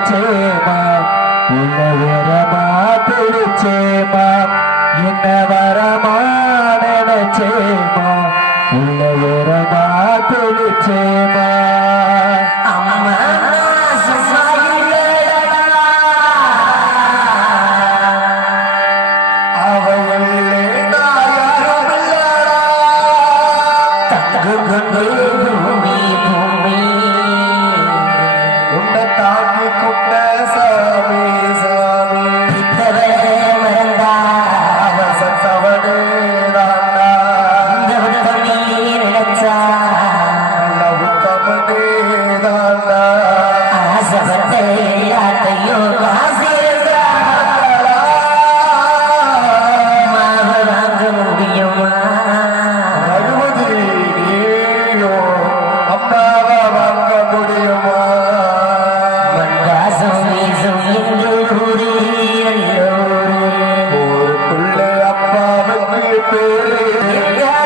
நினைச்சேமா உன்னை உரமா பிடிச்சேமா என்ன வரமா நினைச்சேமா உன்னை dessa Yeah.